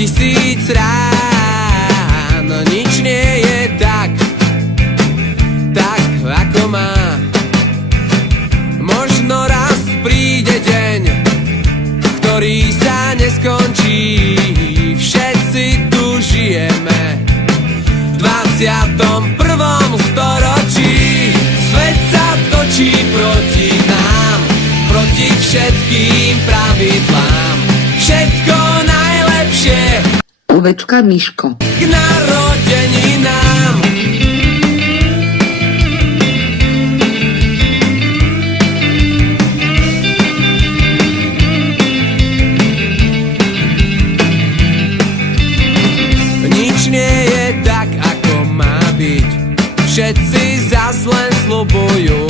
1000 rán, nič nie je tak, ako má. Možno raz príde deň, ktorý sa neskončí. Všetci tu žijeme v 21. storočí. Svet sa točí proti nám, proti všetkým pravidlám. Všetko najlepšie Ovečka Miško k narodeninám. Nič nie je tak, ako má byť. Všetci zas len sľubujú,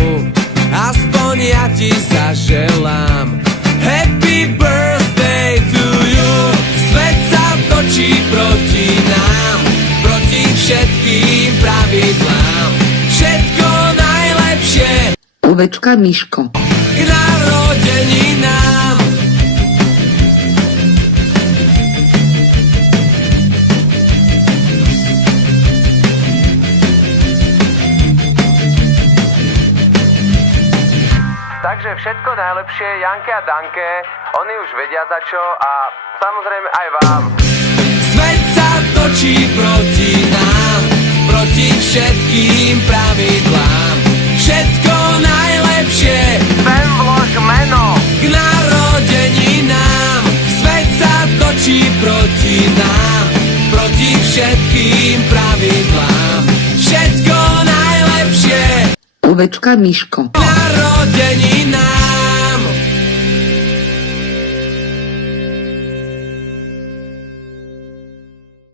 aspoň ja ti zaželám. Happy birthday to you. Svet sa točí proti nám, proti všetkým pravidlám. Všetko najlepšie Ovečka Miško k narodeninám. Takže všetko najlepšie Janke a Danke, oni už vedia za čo a samozrejme aj vám. Svet sa točí proti nám, proti všetkým pravidlám. Všetko najlepšie Sem vlož meno. k narodeninám. Svet sa točí proti nám, proti všetkým pravidlám. Všetko najlepšie Ovečka Miško k narodeninám.